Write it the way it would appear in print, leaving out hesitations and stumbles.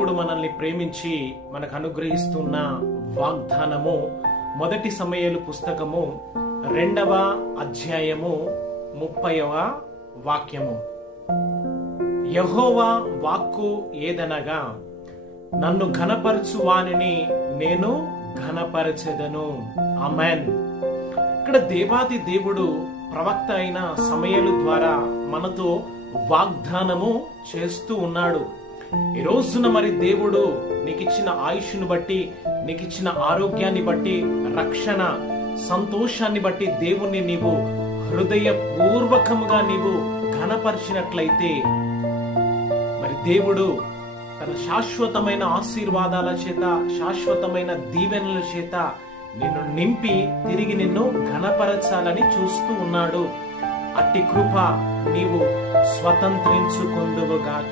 దేవుడు మనల్ని ప్రేమించి మనకు అనుగ్రహిస్తున్న వాగ్దానము మొదటి సమూయేలు పుస్తకము 2వ అధ్యాయము 30వ వాక్యము. యెహోవా వాక్కు ఏదనగా, నన్ను ఘనపరచు వానిని నేను ఘనపరచెదను. ఆమేన్. ఇక్కడ దేవాది దేవుడు ప్రవక్త అయిన సమూయేలు ద్వారా మనతో వాగ్దానము చేస్తూ ఉన్నాడు. ఈ రోజున మరి దేవుడు నీకిచ్చిన ఆయుష్ను బట్టి, నీకిచ్చిన ఆరోగ్యాన్ని బట్టి, రక్షణ సంతోషాన్ని బట్టి దేవుణ్ణి నీవు హృదయపూర్వకముగా నీవు ఘనపరిచినట్లయితే మరి దేవుడు తన శాశ్వతమైన ఆశీర్వాదాల చేత, శాశ్వతమైన దీవెనల చేత నిన్ను నింపి తిరిగి నిన్ను ఘనపరచాలని చూస్తూ ఉన్నాడు. అట్టి కృప నీవు స్వతంత్రించుకొందువుగాక.